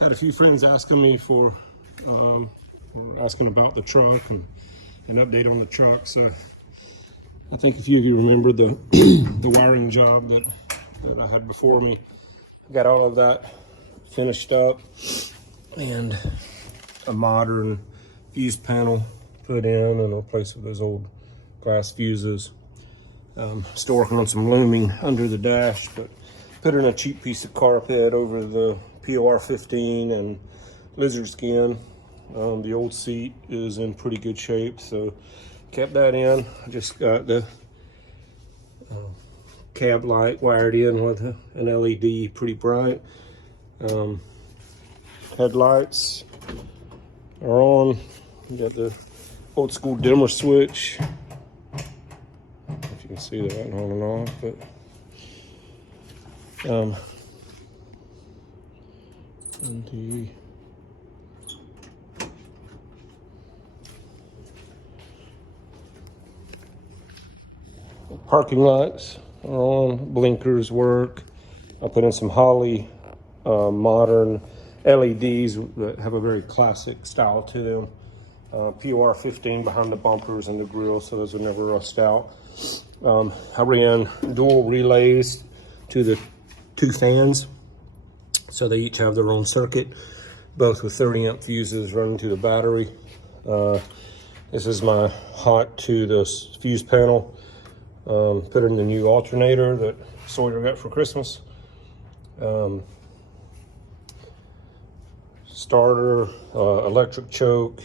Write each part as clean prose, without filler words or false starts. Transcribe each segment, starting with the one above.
Had a few friends asking me for, asking about the truck and an update on the truck. So I think a few of you remember the the wiring job that I had before me. I got all of that finished up and a modern fuse panel put in and replaced with those old glass fuses. Still working on some looming under the dash, but put in a cheap piece of carpet over the POR 15 and lizard skin. The old seat is in pretty good shape, so kept that in. I just got the cab light wired in with an LED, pretty bright. Headlights are on. You got the old school dimmer switch. If you can see that on and off, but and the parking lights are on, blinkers work. I put in some Holley modern LEDs that have a very classic style to them. POR 15 behind the bumpers and the grill, so those will never rust out. I ran dual relays to the two fans, so they each have their own circuit, both with 30-amp fuses running to the battery. This is my hot to the fuse panel. Put in the new alternator that Sawyer got for Christmas. Starter, electric choke,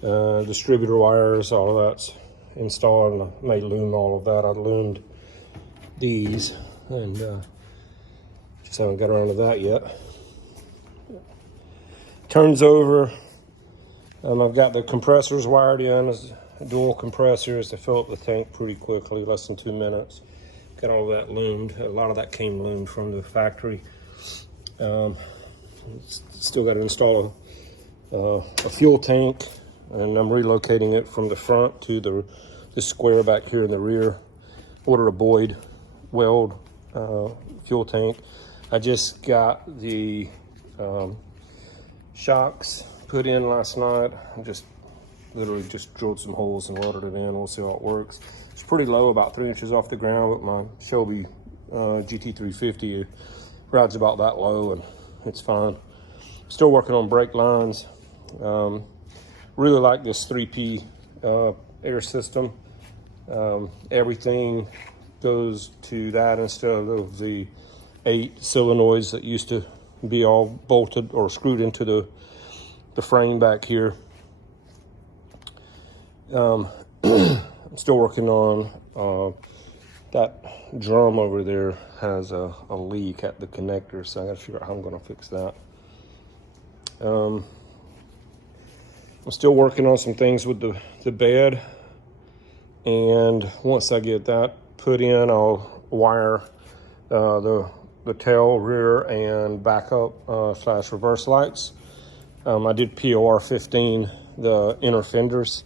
distributor wires, all of that's installed, and I may loom all of that. I loomed these and just haven't got around to that yet. Turns over, I've got the compressors wired in as dual compressors to fill up the tank pretty quickly, less than 2 minutes. Got all of that loomed. A lot of that came loomed from the factory. Still got to install a fuel tank, and I'm relocating it from the front to the square back here in the rear. Ordered a Boyd weld fuel tank. I just got the shocks put in last night. I just literally just drilled some holes and welded it in. We'll see how it works. It's pretty low, about 3 inches off the ground, but my Shelby GT350 rides about that low and it's fine. Still working on brake lines. Really like this 3P air system. Everything goes to that instead of the 8 solenoids that used to be all bolted or screwed into the frame back here. I'm still working on that drum over there has a leak at the connector, so I gotta figure out how I'm gonna fix that. I'm still working on some things with the bed, and once I get that put in, I'll wire the tail, rear, and backup slash reverse lights. I did POR 15 the inner fenders,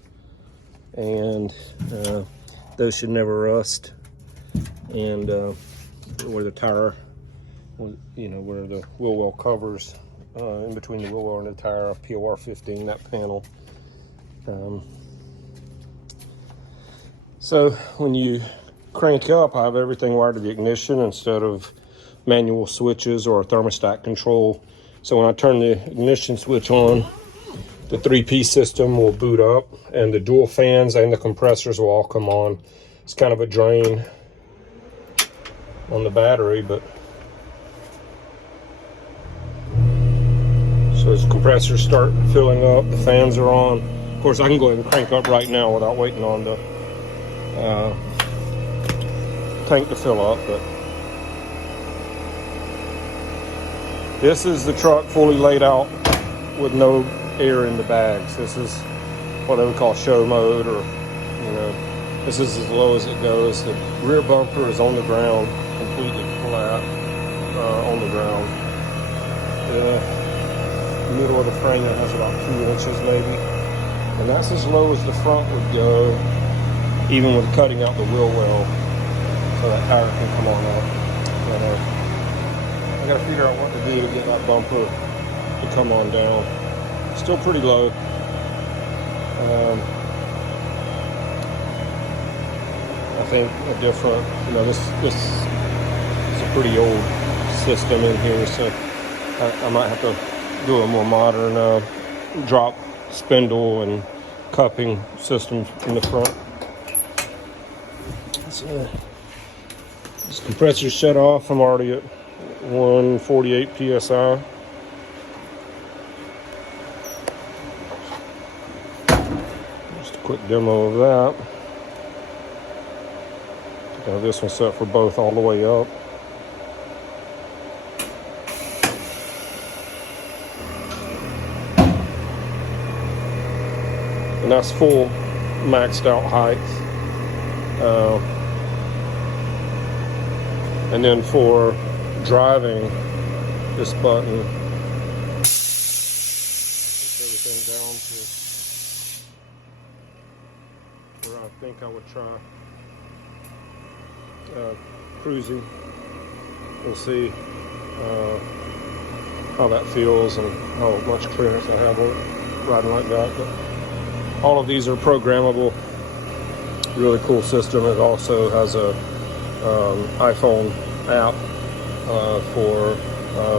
and those should never rust. And where the tire, you know, where the wheel well covers, in between the wheel well and the tire, POR 15 that panel. So when you crank up, I have everything wired to the ignition instead of manual switches or a thermostat control. So when I turn the ignition switch on, the 3P system will boot up, and the dual fans and the compressors will all come on. It's kind of a drain on the battery, but so as the compressors start filling up, the fans are on. Of course, I can go ahead and crank up right now without waiting on the tank to fill up, but this is the truck fully laid out with no air in the bags. This is what they would call show mode, or you know, this is as low as it goes. The rear bumper is on the ground, completely flat on the ground. The middle of the frame has about 2 inches maybe, and that's as low as the front would go, even with cutting out the wheel well, so that tire can come on up. But I gotta figure out what to do to get that bumper to to come on down. Still pretty low. I think a different, this is a pretty old system in here, so I might have to do a more modern drop spindle and cupping system in the front. So, this compressor's shut off. I'm already at 148 psi. Just a quick demo of that. I have this one set for both all the way up. And that's full maxed out height. And then for driving, this button puts everything down to where I think I would try cruising. We'll see how that feels and how much clearance I have with riding like that. But all of these are programmable. Really cool system. It also has a iPhone app for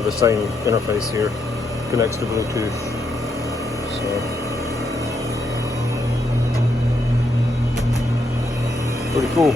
the same interface here. Connects to Bluetooth. So pretty cool.